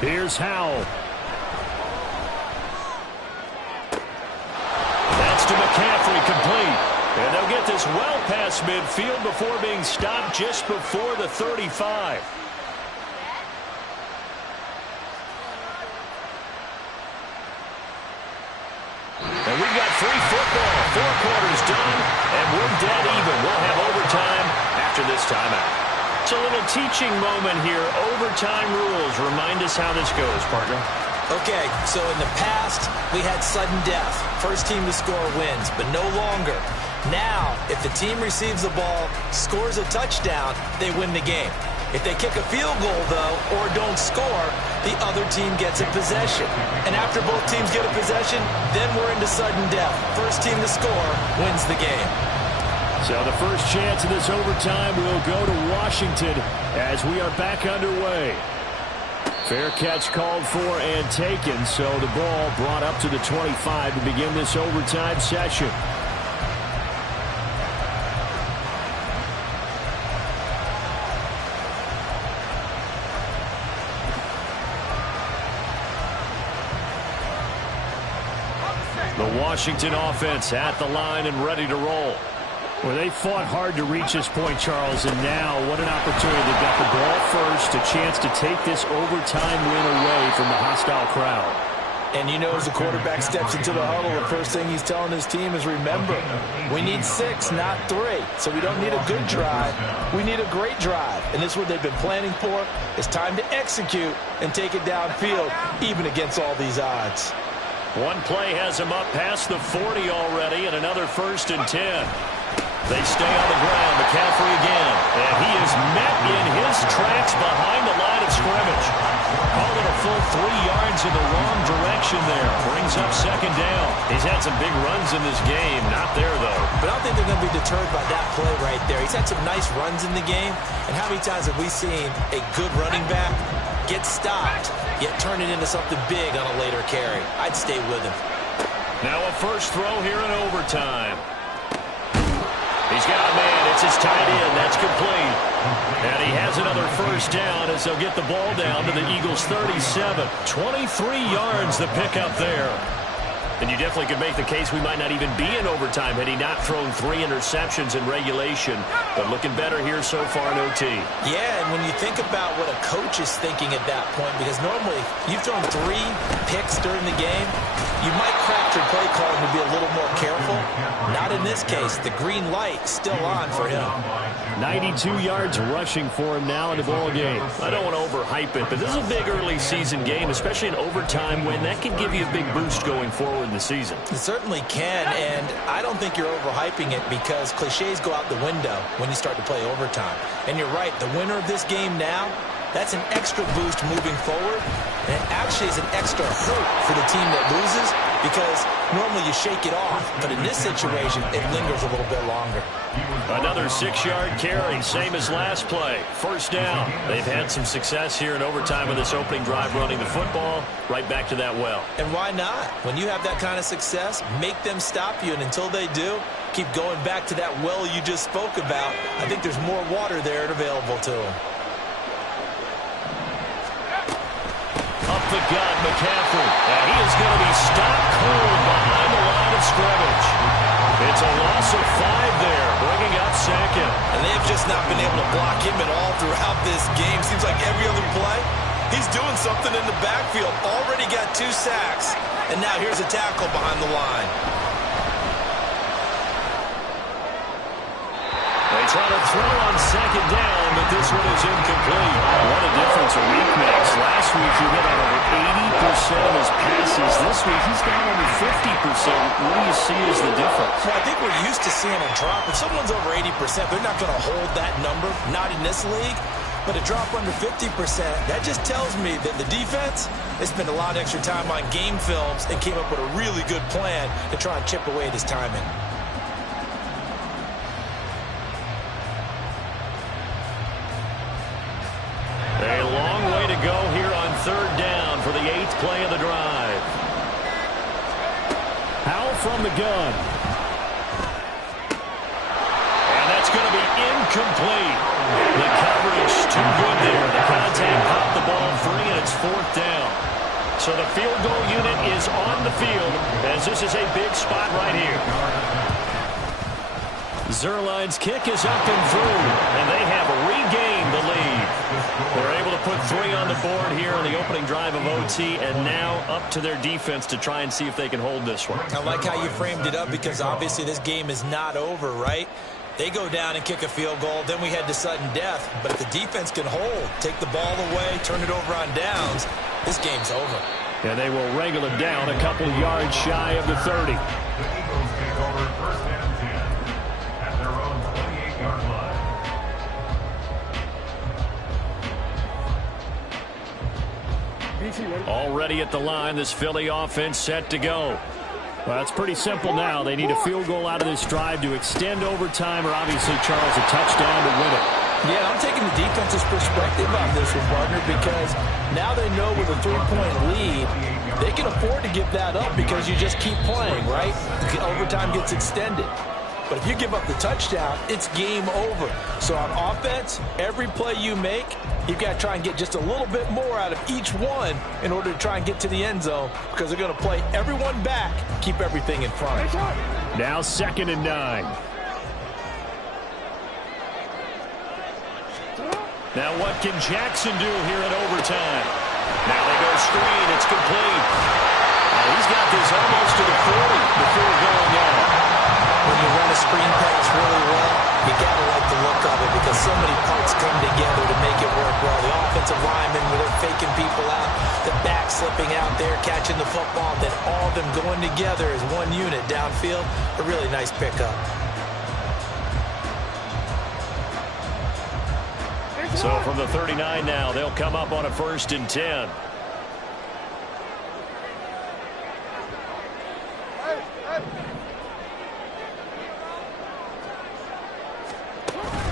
Here's Howell. That's to McCaffrey, complete. And they'll get this well past midfield before being stopped just before the 35. And we've got free football. 4 quarters done, and we're dead even. We'll have overtime after this timeout. It's a little teaching moment here. Overtime rules. Remind us how this goes, partner. Okay, so in the past, we had sudden death. First team to score wins, but no longer. Now, if the team receives the ball, scores a touchdown, they win the game. If they kick a field goal, though, or don't score, the other team gets a possession. And after both teams get a possession, then we're into sudden death. First team to score wins the game. So the first chance of this overtime will go to Washington as we are back underway. Fair catch called for and taken, so the ball brought up to the 25 to begin this overtime session. The Washington offense at the line and ready to roll. Well, they fought hard to reach this point, Charles, and now what an opportunity. They've got the ball first, a chance to take this overtime win away from the hostile crowd. And you know, as the quarterback steps into the huddle, the first thing he's telling his team is, remember, we need 6, not 3. So we don't need a good drive. We need a great drive. And this is what they've been planning for. It's time to execute and take it downfield, even against all these odds. One play has him up past the 40 already, and another first and 10. They stay on the ground. McCaffrey again. And he is met in his tracks behind the line of scrimmage. Called it a full 3 yards in the wrong direction there. Brings up second down. He's had some big runs in this game. Not there, though. But I don't think they're going to be deterred by that play right there. He's had some nice runs in the game. And how many times have we seen a good running back get stopped, yet turn it into something big on a later carry? I'd stay with him. Now a first throw here in overtime. He's got a man. It's his tight end. That's complete. And he has another first down as they'll get the ball down to the Eagles' 37. 23 yards the pickup there. And you definitely could make the case we might not even be in overtime had he not thrown 3 interceptions in regulation. But looking better here so far in OT. Yeah, and when you think about what a coach is thinking at that point, because normally you've thrown 3 picks during the game, you might craft your play calling to be a little more careful. Not in this case. The green light still on for him. 92 yards rushing for him now in the ball game. I don't want to overhype it, but this is a big early season game, especially an overtime win. That can give you a big boost going forward in the season. It certainly can, and I don't think you're overhyping it because cliches go out the window when you start to play overtime. And you're right, the winner of this game now, that's an extra boost moving forward, and it actually is an extra hurt for the team that loses because normally you shake it off, but in this situation, it lingers a little bit longer. Another 6-yard carry, same as last play. First down. They've had some success here in overtime with this opening drive running the football. Right back to that well. And why not? When you have that kind of success, make them stop you, and until they do, keep going back to that well you just spoke about. I think there's more water there and available to them. Up the gut, McCaffrey. And he is going to be stopped cold behind the line of scrimmage. It's a loss of 5 there, bringing up second. And they have just not been able to block him at all throughout this game. Seems like every other play, he's doing something in the backfield. Already got 2 sacks, and now here's a tackle behind the line. They try to throw on second down, but this one is incomplete. What a difference a week makes. Last week he hit on over 80% of his passes. This week he's down over 50%. What do you see as the difference? Well, I think we're used to seeing a drop. If someone's over 80%, they're not going to hold that number, not in this league. But a drop under 50%, that just tells me that the defense has spent a lot of extra time on game films and came up with a really good plan to try and chip away at his timing. A long way to go here on third down for the 8th play of the drive. Howell from the gun. And that's going to be incomplete. The coverage too good there. The contact popped the ball free, and it's 4th down. So the field goal unit is on the field, as this is a big spot right here. Zuerlein's kick is up and through, and they have regained the lead. They're able to put 3 on the board here on the opening drive of OT, and now up to their defense to try and see if they can hold this one. I like how you framed it up, because obviously this game is not over, right? They go down and kick a field goal, then we head to sudden death. But if the defense can hold, take the ball away, turn it over on downs, this game's over. And they will wrangle it down a couple yards shy of the 30. The Eagles take over 1st and 10 at their own 28-yard line. Already at the line, this Philly offense set to go. Well, it's pretty simple now. They need a field goal out of this drive to extend overtime, or obviously, Charles, a touchdown to win it. Yeah, I'm taking the defense's perspective on this one, partner, because now they know with a 3-point lead, they can afford to give that up because you just keep playing, right? The overtime gets extended. But if you give up the touchdown, it's game over. So on offense, every play you make, you've got to try and get just a little bit more out of each one in order to try and get to the end zone, because they're going to play everyone back, keep everything in front. Now 2nd and 9. Now what can Jackson do here in overtime? Now they go screen. It's complete. He's got this almost to the 40 before going out. When you run a screen pass really well, you got to like the look of it, because so many parts come together to make it work well. The offensive linemen, where they're faking people out, the back slipping out there, catching the football, then all of them going together as one unit downfield. A really nice pickup. So from the 39 now, they'll come up on a 1st and 10.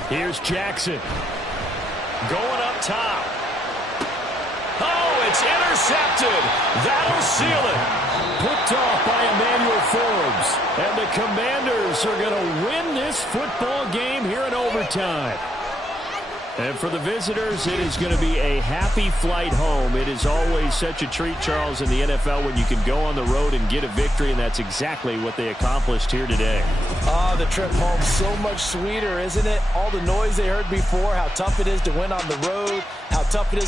Here's Jackson. Going up top. Oh, it's intercepted. That'll seal it. Picked off by Emmanuel Forbes. And the Commanders are going to win this football game here in overtime. And for the visitors, it is going to be a happy flight home. It is always such a treat, Charles, in the NFL when you can go on the road and get a victory, and that's exactly what they accomplished here today. The trip home, so much sweeter, isn't it? All the noise they heard before, how tough it is to win on the road, how tough it is